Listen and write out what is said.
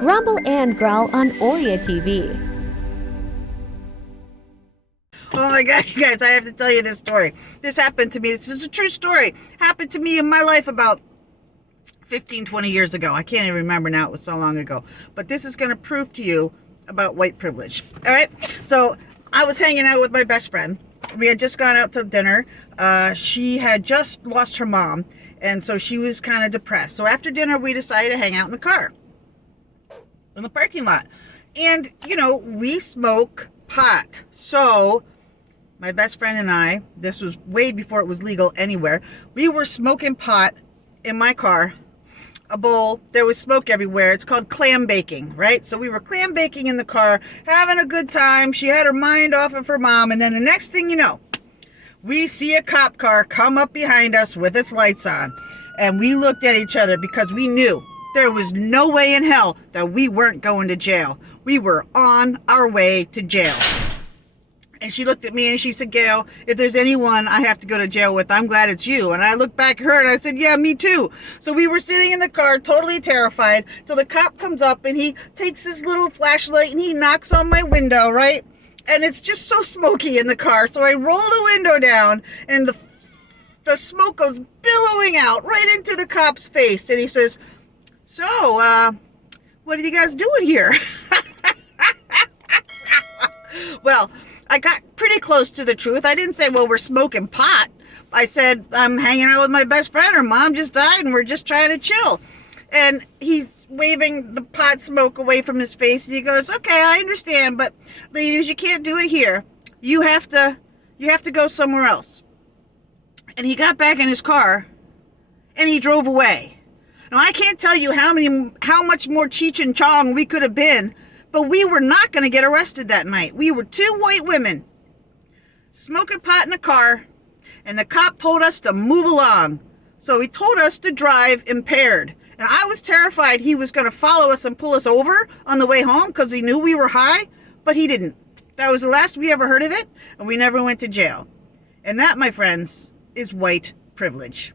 Grumble and Growl on Oria TV. Oh my God, you guys, I have to tell you this story. This happened to me. This is a true story. Happened to me in my life about 15, 20 years ago. I can't even remember now. It was so long ago. But this is going to prove to you about white privilege. All right? So I was hanging out with my best friend. We had just gone out to dinner. She had just lost her mom. And so she was kind of depressed. So after dinner, we decided to hang out in the car. In the parking lot. And, you know, we smoke pot. So my best friend and I, this was way before it was legal anywhere, we were smoking pot in my car, a bowl. There was smoke everywhere. It's called clam baking, right? So we were clam baking in the car, having a good time. She had her mind off of her mom. And then the next thing you know, we see a cop car come up behind us with its lights on. And we looked at each other because we knew there was no way in hell that we weren't going to jail. We were on our way to jail. And she looked at me and she said, Gail, if there's anyone I have to go to jail with, I'm glad it's you. And I looked back at her and I said, yeah, me too. So we were sitting in the car totally terrified till the cop comes up and he takes his little flashlight and he knocks on my window, right? And it's just so smoky in the car. So I roll the window down and the smoke goes billowing out right into the cop's face. And he says, so, what are you guys doing here? Well, I got pretty close to the truth. I didn't say, well, we're smoking pot. I said, I'm hanging out with my best friend. Her mom just died and we're just trying to chill. And he's waving the pot smoke away from his face. And he goes, okay, I understand, but ladies, you can't do it here. You have to go somewhere else. And he got back in his car and he drove away. Now, I can't tell you how much more Cheech and Chong we could have been, but we were not going to get arrested that night. We were two white women smoking pot in a car, and the cop told us to move along. So he told us to drive impaired. And I was terrified he was going to follow us and pull us over on the way home because he knew we were high, but he didn't. That was the last we ever heard of it, and we never went to jail. And that, my friends, is white privilege.